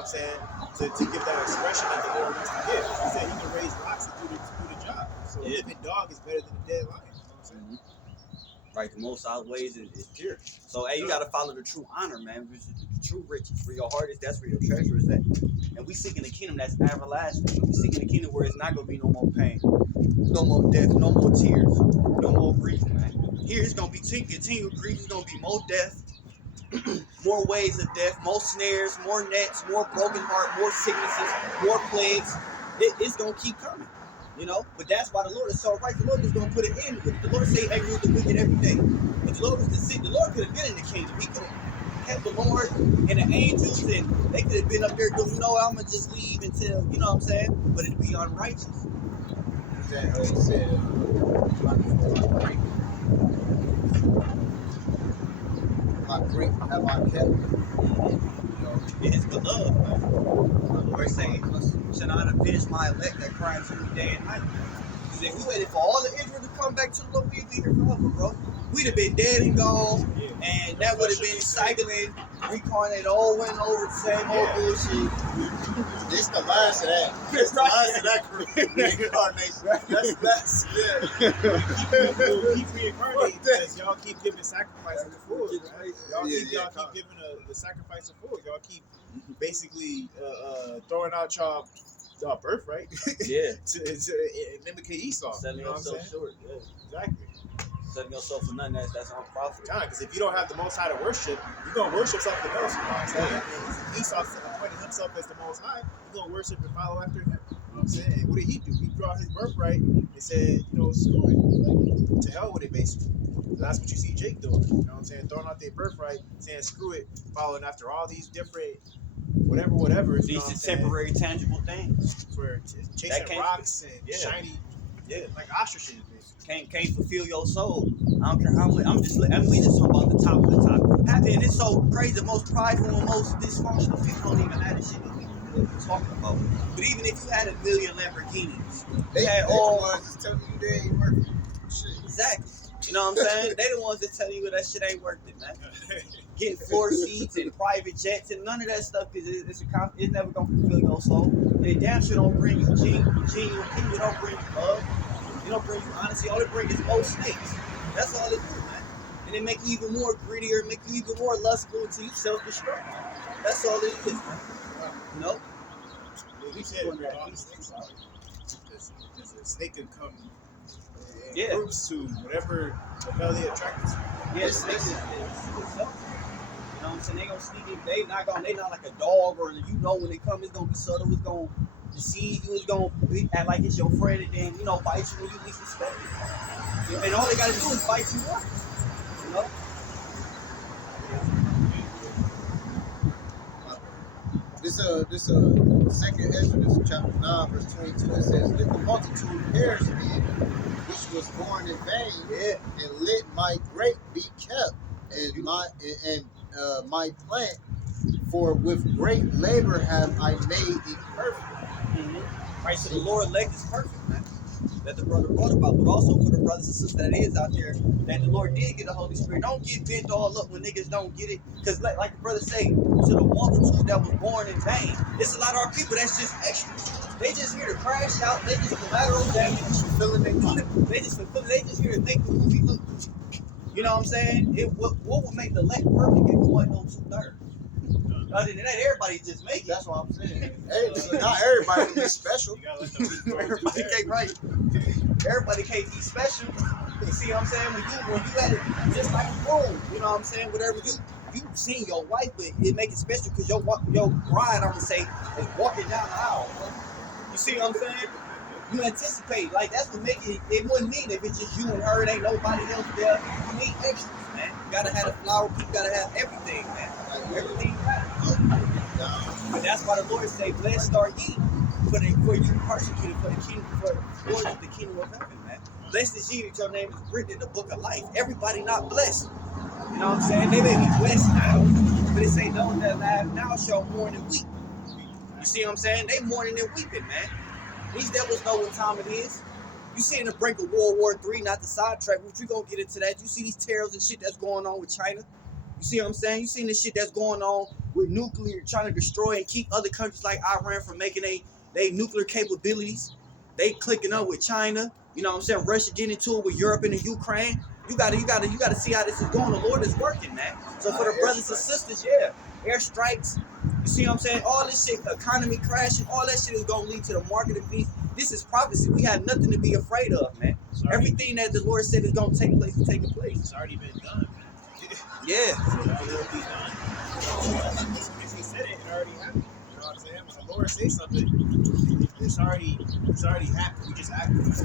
what I'm saying, to give that expression that the Lord wants to give. He said he can raise rocks to do the job. So a living dog is better than a dead lion. You know what I'm saying? Right, the most out ways is pure. So hey, you gotta follow the true honor, man. Which is the true riches. Where your heart is, that's where your treasure is at. And we seeking the kingdom that's everlasting. We seeking the kingdom where it's not gonna be no more pain, no more death, no more tears, no more grief, man. Here it's gonna be continued grief. It's gonna be more death, more ways of death, more snares, more nets, more broken heart, more sicknesses, more plagues. It's gonna keep coming. You know, but that's why the Lord is so right. The Lord is going to put an end to it. The Lord say, "I rule the wicked every day." But the Lord was the sick. The Lord could have been in the kingdom. He could have kept the Lord and the angels, and they could have been up there doing, I'm gonna just leave until, you know what I'm saying? But it'd be unrighteous. That he said, "My grief have I kept." It's beloved, man. The Lord say, "Should not avenge my elect that cry to me day and night." Because if we waited for all the Israel to come back to the Lord, we'd be here forever, bro. We'd have been dead and gone, and that would have been cycling, reincarnated over and over the same old bullshit. This the last of that. This the last of that reincarnation. That's last. Keep reincarnating because y'all keep giving sacrifice to the fools. Y'all keep giving the sacrifice to fools. Y'all keep basically throwing out y'all birthright. Yeah. to mimic Esau. Selling you know what I'm yourself saying? short. Yeah. Exactly. Setting yourself for nothing, that's unprofitable. Because if you don't have the Most High to worship, you're going to worship something else. You know what I'm saying? And Esau appointed himself as the Most High. You're going to worship and follow after him. You know what I'm saying? And what did he do? He drew out his birthright and said, screw it. Like, to hell with it, basically. So that's what you see Jake doing. You know what I'm saying? Throwing out their birthright, saying, screw it, following after all these different whatever. These temporary, tangible things. For chasing rocks and shiny, like ostriches, basically. Can't fulfill your soul. I don't care how much. We just talking about the top of the top. And it's so crazy. The most prideful and most dysfunctional people don't even have the shit that we talking about. But even if you had a million Lamborghinis, they had all. The ones that's telling you they ain't worth it. Shit. Exactly. You know what I'm saying? They the ones that tell you that shit ain't worth it, man. Getting floor seats and private jets and none of that stuff because it's never gonna fulfill your soul. They damn sure don't bring you genuine people. Don't bring you love. They don't bring you honesty. All they bring is more snakes. That's all they do, man. And they make you even more greedier, make you even more lustful until you self-destruct. That's all it is, man. You know? We said all these things out. Because a snake can come in groups to whatever the hell they attracted to. Yeah, snakes is selfish. You know what I'm saying? They gonna sneak in. They not like a dog or when they come, it's gonna be subtle. It's gonna deceive you. It's gonna act like it's your friend and then bite you when you least expect it. And all they gotta do is bite you once. You know. This second Ezra, chapter 9, verse 22. It says, "Let the multitude perish me, which was born in vain, and let my grape be kept, and my plant, for with great labor have I made it perfect." Mm-hmm. Right, so the Lord elect is perfect, man. That the brother brought about, but also for the brothers and sisters that is out there, that the Lord did get the Holy Spirit. Don't get bent all up when niggas don't get it, because like the brother say, to the multitude that was born in vain, it's a lot of our people that's just extra. They just here to crash out. They just collateral damage. They just here to make the movie look good. You know what I'm saying? What would make the elect perfect if it wasn't no 2/3? Other than that, everybody just make it. That's what I'm saying. Not everybody is special. You gotta let them everybody can't right. Everybody can't be special. You see what I'm saying? When you at it, just like a room, you know what I'm saying? Whatever you seen your wife, but it make it special because your bride, I'm gonna say, is walking down the aisle. You see what I'm saying? You anticipate, like that's what make it. It wouldn't mean if it's just you and her, it ain't nobody else there. You need extras, man. You gotta have a flower, you gotta have everything, man. Everything matters. But that's why the Lord say, "Blessed are ye, for you persecuted for the kingdom, for yours is the kingdom of heaven, man. Blessed is ye that your name is written in the book of life." Everybody not blessed. You know what I'm saying? They may be blessed now, but it say those that laugh now shall mourn and weep. You see what I'm saying? They mourning and weeping, man. These devils know what time it is. You see in the brink of World War III, not the sidetrack, which we gonna get into that. You see these terrors and shit that's going on with China. You see what I'm saying? You seen this shit that's going on with nuclear, trying to destroy and keep other countries like Iran from making they nuclear capabilities. They clicking up with China. You know what I'm saying? Russia getting into it with Europe and the Ukraine. You gotta see how this is going. The Lord is working, man. So for the brothers and sisters, yeah, airstrikes. You see what I'm saying? All this shit, economy crashing, all that shit is gonna lead to the market of beast. This is prophecy. We have nothing to be afraid of, man. Everything that the Lord said is gonna take place is taking place. It's already been done. Yeah. So it will be done. As soon as he said it, it already happened. You know what I'm saying? When the Lord says something, it's already happened. We just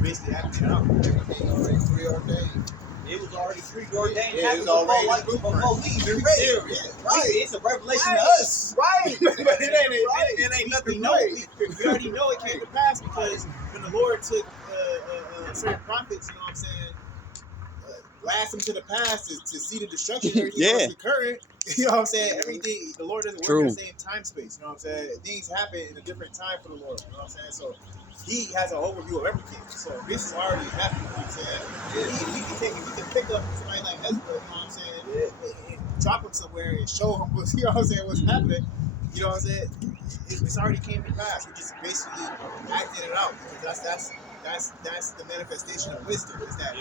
basically acting it out. Everything already preordained. It was already preordained. Yeah, it was already before we even ready. Yeah, right. It's a revelation Right. to us. Right. But It ain't we nothing know new. we already know it came to pass because when the Lord took certain prophets, you know what I'm saying, blast them to the past to see the destruction, everything Yeah. else occurring. You know what I'm saying? Everything, the Lord doesn't work in the same time space. You know what I'm saying? Things happen in a different time for the Lord. You know what I'm saying? So he has an overview of everything. So this is already happening. You know what I'm saying? We can pick up somebody like Ezra, you know what I'm saying? And drop him somewhere and show him what's, you know what I'm saying, what's happening. You know what I'm saying? It's already came to pass. We just basically acting it out because that's the manifestation of wisdom. Is that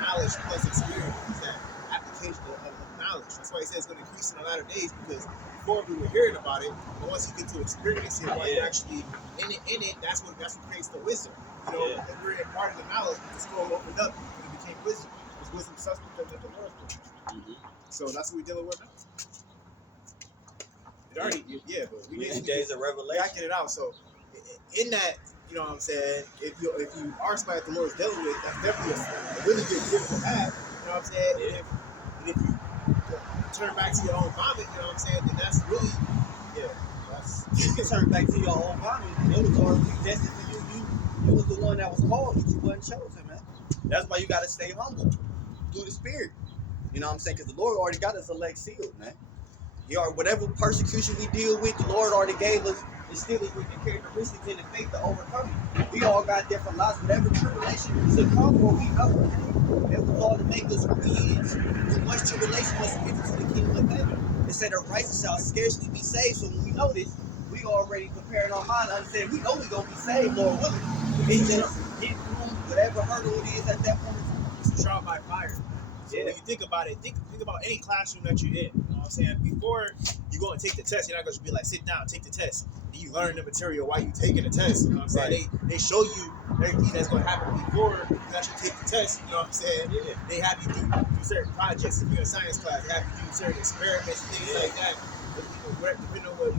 knowledge plus experience. Is that application of knowledge. That's why he says it's going to increase in the latter days because before we were hearing about it, but once you get to experience it, while you're actually in it, that's what creates the wisdom. You know, and we're in part of the knowledge, but the scroll opened up and it became wisdom. It was wisdom substance that the Lord was. So that's what we're dealing with now. It already, but we days of revelation. acting it out. So in that, you know what I'm saying, if you are somebody that the Lord is dealing with, that's definitely a really good gift to have. You know what I'm saying? Yeah. And if you turn back to your own vomit, you know what I'm saying, then that's really, You turn back to your own vomit. It was already destined for you. You was the one that was called, but you wasn't chosen, man. That's why you got to stay humble through the Spirit. You know what I'm saying? Because the Lord already got us elect sealed, man. Whatever persecution we deal with, the Lord already gave us instilled us with the characteristics and the faith to overcome it. We all got different lives. Whatever tribulation to come for, we know it was all to make us who we is. Through much tribulation must enter to the kingdom of heaven. It said the righteous shall scarcely be saved. So when we know this, we already preparing our mind to understand we know we're going to be saved, Lord willing. It's just getting through whatever hurdle it is at that point. it's a trial by fire. So when you think about it, think about any classroom that you're in. You know what I'm saying? Before you go and take the test, you're not going to be like, sit down, take the test. And you learn the material while you taking the test. You know what I'm saying? They show you everything that's going to happen before you actually take the test. You know what I'm saying? Yeah. They have you do certain projects. If you're in science class, they have you do certain experiments, things like that. Depending on what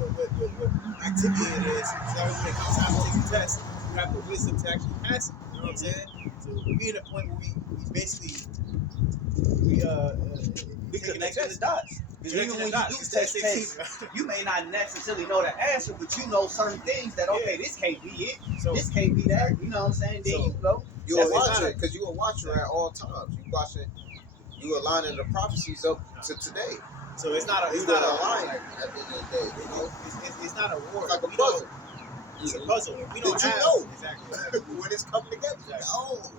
activity it is. So when it comes time to take the test, you have the wisdom to actually pass it. You know what I'm saying? So we're at a point where we basically we connecting the dots. Because even when you do test, you may not necessarily know the answer, but you know certain things that, okay, this can't be it. So, this can't be that. You know what I'm saying? Then you know. You're a watcher because you're a watcher at all times. You watching, you aligning the prophecies up to today. So it's not a line at the end of the day. You know, it's not a war. It's like a puzzle. It's a puzzle. We don't have exactly when it's coming together. Exactly. Oh.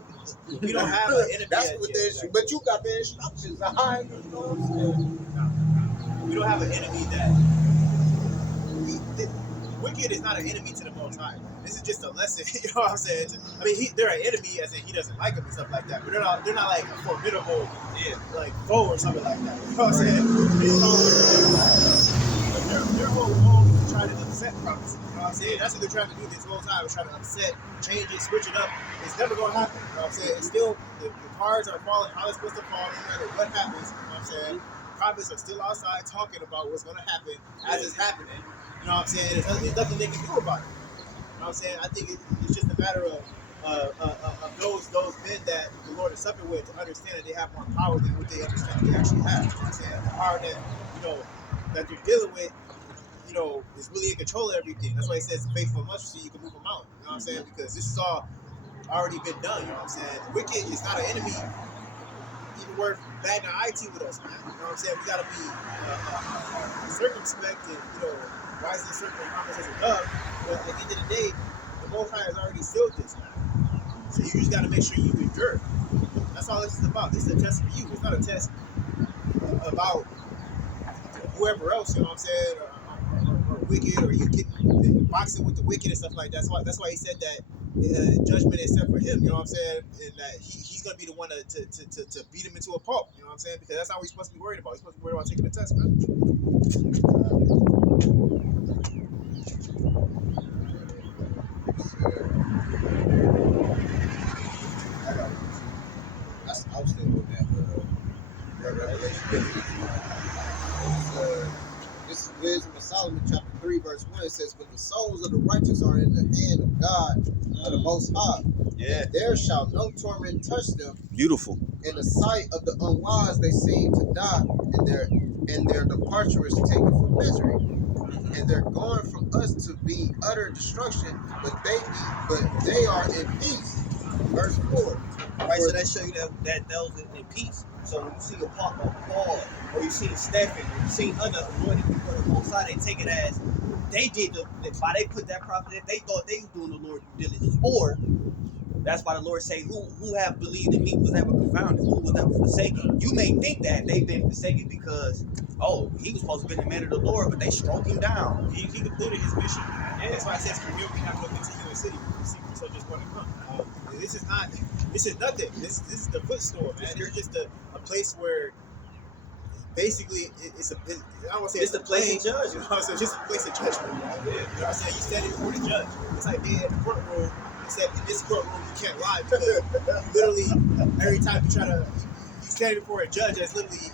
We don't have an enemy. That's what the issue. But you got the instructions behind. You know what I'm saying? We don't have an enemy that. Wicked is not an enemy to the Most High. This is just a lesson. You know what I'm saying? I mean, they're an enemy as in he doesn't like them and stuff like that. But they're not like a formidable, like foe or something like that. You know what I'm saying? Their whole goal is to try to upset prophets. You know what I'm saying? That's what they're trying to do this whole time. Is trying to upset, change it, switch it up. It's never going to happen. You know what I'm saying? It's still the cards are falling how it's supposed to fall, no matter what happens. You know what I'm saying? Prophets are still outside talking about what's going to happen as it's happening. You know what I'm saying? There's nothing they can do about it. You know what I'm saying? I think it's just a matter of those men that the Lord is supping with to understand that they have more power than what they understand they actually have. You know what I'm saying? The power that, that they're dealing with, is really in control of everything. That's why he says the faithful mustard seed, you can move them out. You know what I'm saying? Because this is all already been done. You know what I'm saying? The wicked is not an enemy even worth batting an eye with us, man. You know what I'm saying? We got to be circumspect and, rise in certain promise as a dove. But at the end of the day, the Most High has already sealed this, man. So you just got to make sure you endure. That's all this is about. This is a test for you. It's not a test about whoever else, you know what I'm saying, or wicked, or you get boxing with the wicked and stuff like that. That's why he said that judgment is set for him, you know what I'm saying, and that he's gonna be the one to beat him into a pulp, you know what I'm saying, because that's not what he's supposed to be worried about. He's supposed to be worried about taking the test, man. I was still looking at Revelation 15. This is Wisdom of Solomon, chapter 3, verse 1. It says, "But the souls of the righteous are in the hand of God, of the Most High. Yeah. And there shall no torment touch them. Beautiful. In the sight of the unwise, they seem to die, and their departure is taken for misery. And they're going from us to be utter destruction, but they are in peace." Verse 4. Right, so that show you that those in peace. So when you see a Paul, or you see Stephen, or you see other anointed people on both sides, they take it as they did why they put that prophet in, they thought they was doing the Lord due diligence. Or that's why the Lord say, who have believed in me was ever confounded, who was ever forsaken. You may think that they've been forsaken because, he was supposed to be the man of the Lord, but they struck him down. He completed his mission. Yeah, that's why it says for real, we have no continuing city. Secret soldiers want to come. This is nothing. This is the footstool, man. It's just a place where basically I don't want to say It's the place of judgment. You know what I'm saying? It's just a place of judgment. You know what I'm saying? You standing before the judge. It's like they had the courtroom. Except in this courtroom you can't lie because you literally every time you try to you stand before a judge that's literally